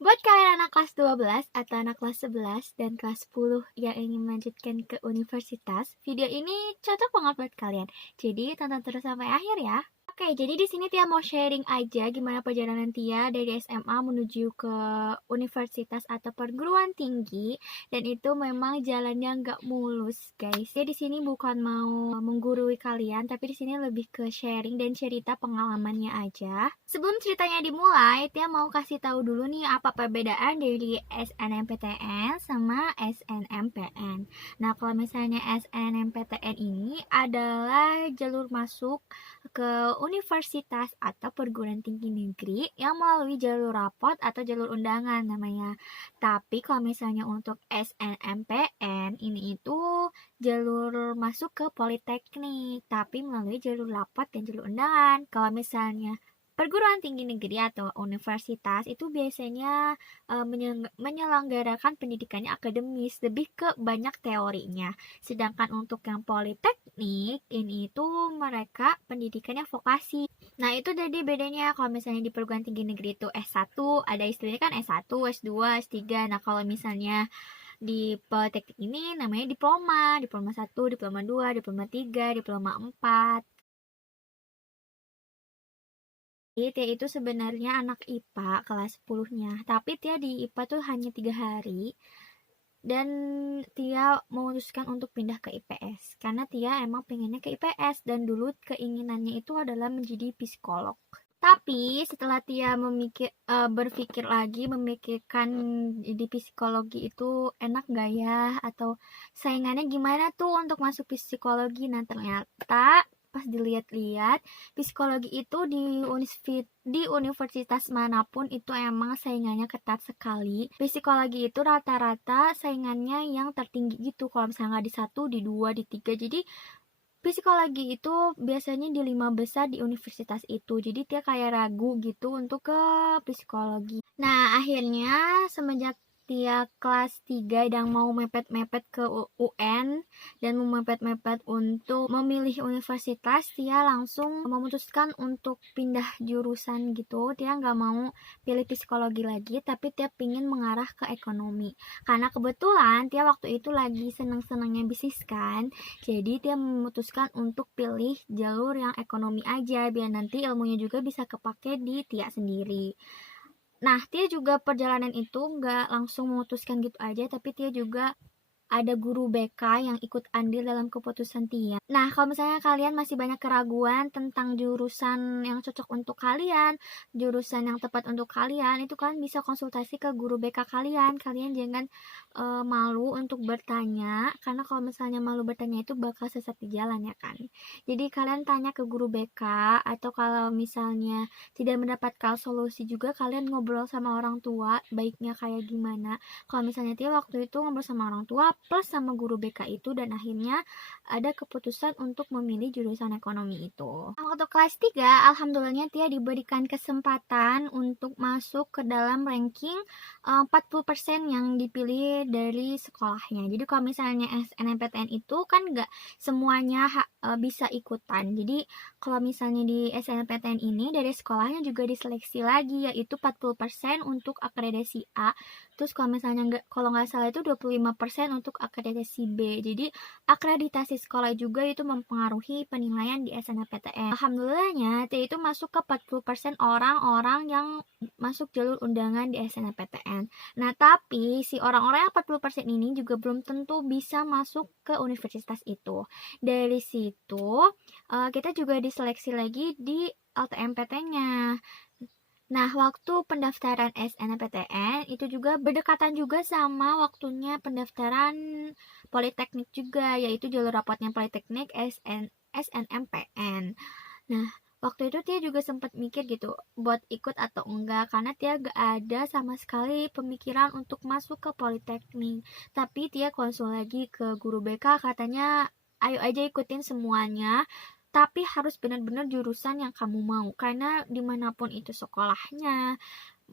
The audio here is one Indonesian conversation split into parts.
Buat kalian anak kelas 12 atau anak kelas 11 dan kelas 10 yang ingin melanjutkan ke universitas, video ini cocok banget buat kalian. Jadi tonton terus sampai akhir ya. Oke, jadi di sini Tia mau sharing aja gimana perjalanan Tia dari SMA menuju ke universitas atau perguruan tinggi, dan itu memang jalannya nggak mulus, guys. Jadi di sini bukan mau menggurui kalian, tapi di sini lebih ke sharing dan cerita pengalamannya aja. Sebelum ceritanya dimulai, Tia mau kasih tahu dulu nih apa perbedaan dari SNMPTN sama SNMPN. Nah, kalau misalnya SNMPTN ini adalah jalur masuk ke universitas atau perguruan tinggi negeri yang melalui jalur rapot atau jalur undangan namanya. Tapi kalau misalnya untuk SNMPN ini itu jalur masuk ke politeknik, tapi melalui jalur rapot dan jalur undangan. Kalau misalnya perguruan tinggi negeri atau universitas itu biasanya menyelenggarakan pendidikannya akademis, lebih ke banyak teorinya. Sedangkan untuk yang politeknik ini itu mereka pendidikannya vokasi. Nah, itu jadi bedanya. Kalau misalnya di perguruan tinggi negeri itu S1, ada istilahnya kan S1, S2, S3. Nah, kalau misalnya di politeknik ini namanya diploma, diploma 1, diploma 2, diploma 3, diploma 4. Jadi Tia itu sebenarnya anak IPA kelas 10-nya, tapi Tia di IPA tuh hanya 3 hari, dan Tia memutuskan untuk pindah ke IPS, karena Tia emang pengennya ke IPS, dan dulu keinginannya itu adalah menjadi psikolog. Tapi setelah Tia berpikir lagi, memikirkan di psikologi itu enak gak ya, atau saingannya gimana tuh untuk masuk psikologi. Nah, ternyata pas dilihat-lihat, psikologi itu di universitas manapun itu emang saingannya ketat sekali. Psikologi itu rata-rata saingannya yang tertinggi gitu. Kalau misalnya nggak di 1, di 2, di 3. Jadi psikologi itu biasanya di 5 besar di universitas itu. Jadi dia kayak ragu gitu untuk ke psikologi. Nah, akhirnya semenjak Tia kelas 3 dan mau mepet-mepet ke UN dan mau mepet-mepet untuk memilih universitas, Tia langsung memutuskan untuk pindah jurusan gitu. Tia nggak mau pilih psikologi lagi, tapi Tia pingin mengarah ke ekonomi. Karena kebetulan Tia waktu itu lagi seneng-senengnya bisnis kan. Jadi dia memutuskan untuk pilih jalur yang ekonomi aja, biar nanti ilmunya juga bisa kepake di Tia sendiri. Nah, Tia juga perjalanan itu nggak langsung memutuskan gitu aja, tapi Tia juga ada guru BK yang ikut andil dalam keputusan Tia. Nah, kalau misalnya kalian masih banyak keraguan tentang jurusan yang cocok untuk kalian, jurusan yang tepat untuk kalian, itu kalian bisa konsultasi ke guru BK kalian. Kalian jangan malu untuk bertanya, karena kalau misalnya malu bertanya itu bakal sesat di jalan ya kan. Jadi kalian tanya ke guru BK, atau kalau misalnya tidak mendapatkan solusi juga, kalian ngobrol sama orang tua, baiknya kayak gimana. Kalau misalnya Tia waktu itu ngobrol sama orang tua plus sama guru BK itu, dan akhirnya ada keputusan untuk memilih jurusan ekonomi itu. Nah, waktu kelas 3, alhamdulillahnya Tia diberikan kesempatan untuk masuk ke dalam ranking 40% yang dipilih dari sekolahnya. Jadi kalau misalnya SNMPTN itu kan nggak semuanya bisa ikutan. Jadi kalau misalnya di SNMPTN ini dari sekolahnya juga diseleksi lagi, yaitu 40% untuk akreditasi A. Terus kalau nggak salah itu 25% untuk akreditasi B. Jadi akreditasi sekolah juga itu mempengaruhi penilaian di SNMPTN. Alhamdulillahnya Tia itu masuk ke 40% orang-orang yang masuk jalur undangan di SNMPTN. Nah, tapi si orang-orang yang 40% ini juga belum tentu bisa masuk ke universitas itu. Dari situ kita juga diseleksi lagi di LTMPT-nya. Nah, waktu pendaftaran SNMPTN itu juga berdekatan juga sama waktunya pendaftaran politeknik juga, yaitu jalur rapotnya politeknik SNMPN. Nah, waktu itu Tia juga sempat mikir gitu buat ikut atau enggak, karena Tia gak ada sama sekali pemikiran untuk masuk ke politeknik. Tapi Tia konsul lagi ke guru BK, katanya ayo aja ikutin semuanya, tapi harus benar-benar jurusan yang kamu mau, karena dimanapun itu sekolahnya,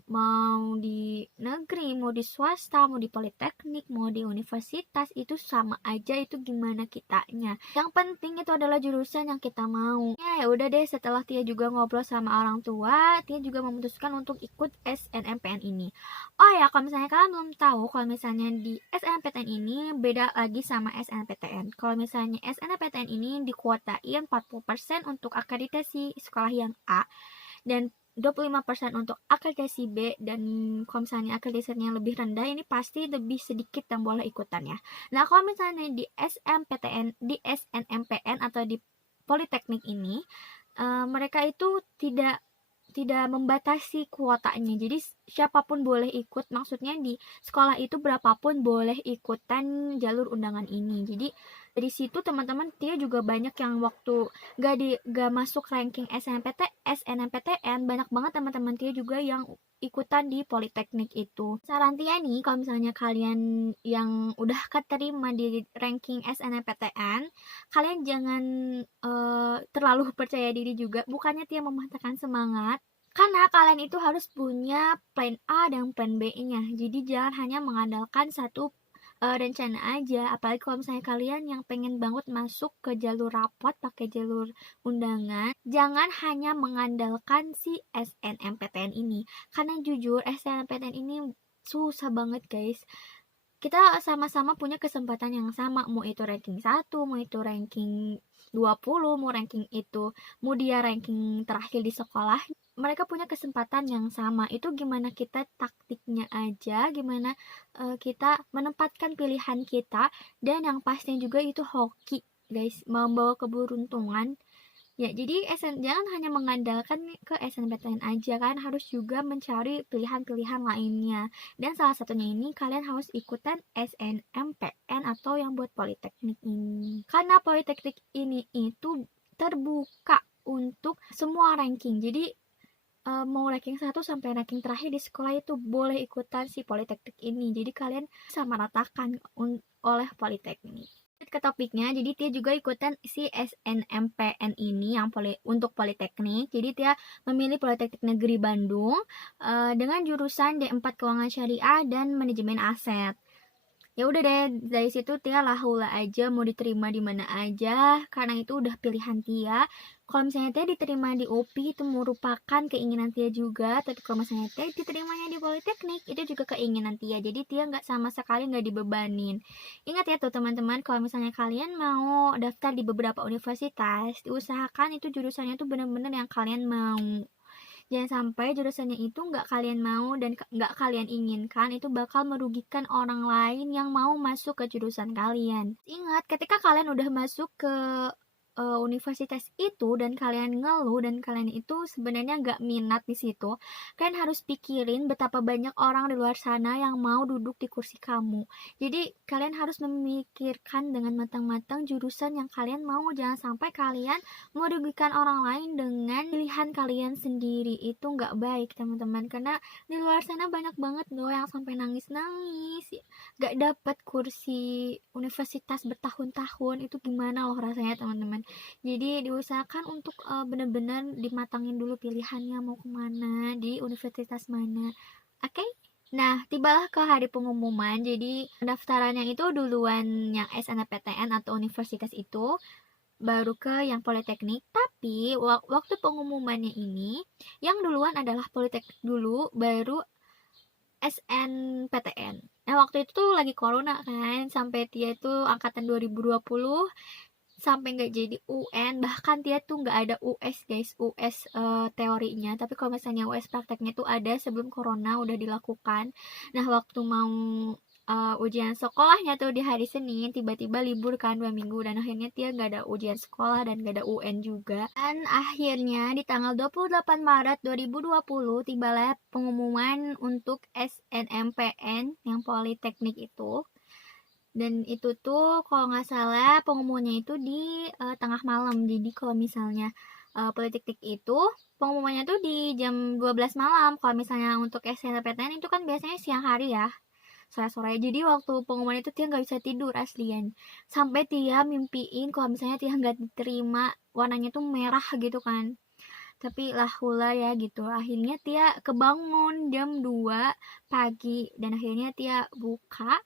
mau di negeri, mau di swasta, mau di politeknik, mau di universitas, itu sama aja, itu gimana kitanya. Yang penting itu adalah jurusan yang kita mau. Ya udah deh, setelah Tia juga ngobrol sama orang tua, Tia juga memutuskan untuk ikut SNMPN ini. Oh ya, kalau misalnya kalian belum tahu, kalau misalnya di SNMPTN ini beda lagi sama SNMPTN. Kalau misalnya SNMPTN ini dikuotain 40% untuk akreditasi sekolah yang A dan 25% untuk akreditasi B, dan kalau misalnya akreditasinya lebih rendah ini pasti lebih sedikit yang boleh ikutan ya. Nah, kalau misalnya di SMPTN, di SNMPN atau di Politeknik ini mereka itu tidak membatasi kuotanya. Jadi siapapun boleh ikut, maksudnya di sekolah itu berapapun boleh ikutan jalur undangan ini. Jadi dari situ teman-teman dia juga banyak yang waktu gak masuk ranking SNMPTN, banyak banget teman-teman dia juga yang ikutan di Politeknik itu. Saran Tia nih, kalau misalnya kalian yang udah keterima di ranking SNMPTN, kalian jangan terlalu percaya diri juga. Bukannya Tia mematahkan semangat, karena kalian itu harus punya plan A dan plan B-nya. Jadi jangan hanya mengandalkan satu rencana aja. Apalagi kalau misalnya kalian yang pengen banget masuk ke jalur rapot pakai jalur undangan, jangan hanya mengandalkan si SNMPTN ini. Karena jujur SNMPTN ini susah banget guys. Kita sama-sama punya kesempatan yang sama, mau itu ranking 1, mau itu ranking 20, mau dia ranking terakhir di sekolah, mereka punya kesempatan yang sama. Itu gimana kita taktiknya aja, gimana kita menempatkan pilihan kita, dan yang pastinya juga itu hoki guys, membawa keberuntungan. Ya, jadi jangan hanya mengandalkan ke SNMPTN aja, kan harus juga mencari pilihan-pilihan lainnya. Dan salah satunya ini kalian harus ikutan SNMPN atau yang buat Politeknik ini. Karena Politeknik ini itu terbuka untuk semua ranking. Jadi mau ranking 1 sampai ranking terakhir di sekolah itu boleh ikutan si Politeknik ini. Jadi kalian sama ratakan oleh Politeknik. Ke topiknya, jadi Tia juga ikutan si SNMPN ini yang untuk Politeknik. Jadi Tia memilih Politeknik Negeri Bandung dengan jurusan D4 Keuangan Syariah dan Manajemen Aset. Ya udah deh, dari situ Tia lahula aja mau diterima di mana aja, karena itu udah pilihan Tia. Kalau misalnya Tia diterima di UPI itu merupakan keinginan Tia juga, tapi kalau misalnya Tia diterimanya di Politeknik itu juga keinginan Tia. Jadi Tia sama sekali nggak dibebanin. Ingat ya tuh teman-teman, kalau misalnya kalian mau daftar di beberapa universitas, diusahakan itu jurusannya tuh bener-bener yang kalian mau. Jangan sampai jurusannya itu nggak kalian mau dan nggak kalian inginkan, itu bakal merugikan orang lain yang mau masuk ke jurusan kalian. Ingat, ketika kalian udah masuk ke universitas itu dan kalian ngeluh dan kalian itu sebenarnya nggak minat di situ, kalian harus pikirin betapa banyak orang di luar sana yang mau duduk di kursi kamu. Jadi kalian harus memikirkan dengan matang-matang jurusan yang kalian mau. Jangan sampai kalian merugikan orang lain dengan pilihan kalian sendiri. Itu nggak baik teman-teman, karena di luar sana banyak banget loh yang sampai nangis-nangis nggak dapat kursi universitas bertahun-tahun. Itu gimana loh rasanya teman-teman. Jadi diusahakan untuk benar-benar dimatangin dulu pilihannya mau kemana, di universitas mana. Oke? Nah, tibalah ke hari pengumuman. Jadi pendaftarannya itu duluan yang SNMPTN atau universitas itu, baru ke yang Politeknik. Tapi waktu pengumumannya ini, yang duluan adalah Politeknik dulu, baru SNPTN. Nah, waktu itu tuh lagi corona kan, sampai dia tuh angkatan 2020 sampai nggak jadi UN, bahkan dia tuh nggak ada US guys, US teorinya, tapi kalau misalnya US prakteknya tuh ada sebelum corona udah dilakukan. Nah, waktu mau ujian sekolahnya tuh di hari Senin, tiba-tiba libur kan 2 minggu, dan akhirnya dia nggak ada ujian sekolah dan nggak ada UN juga. Dan akhirnya di tanggal 28 Maret 2020 tibalah pengumuman untuk SNMPN yang Politeknik itu. Dan itu tuh kalau nggak salah pengumumannya itu di tengah malam. Jadi kalau misalnya Politeknik itu pengumumannya tuh di jam 12 malam. Kalau misalnya untuk SNMPTN itu kan biasanya siang hari ya, sore-sore. Jadi waktu pengumuman itu Tia nggak bisa tidur aslian. Sampai Tia mimpiin kalau misalnya Tia nggak diterima, warnanya tuh merah gitu kan. Tapi lah hula ya gitu. Akhirnya Tia kebangun jam 2 pagi dan akhirnya Tia buka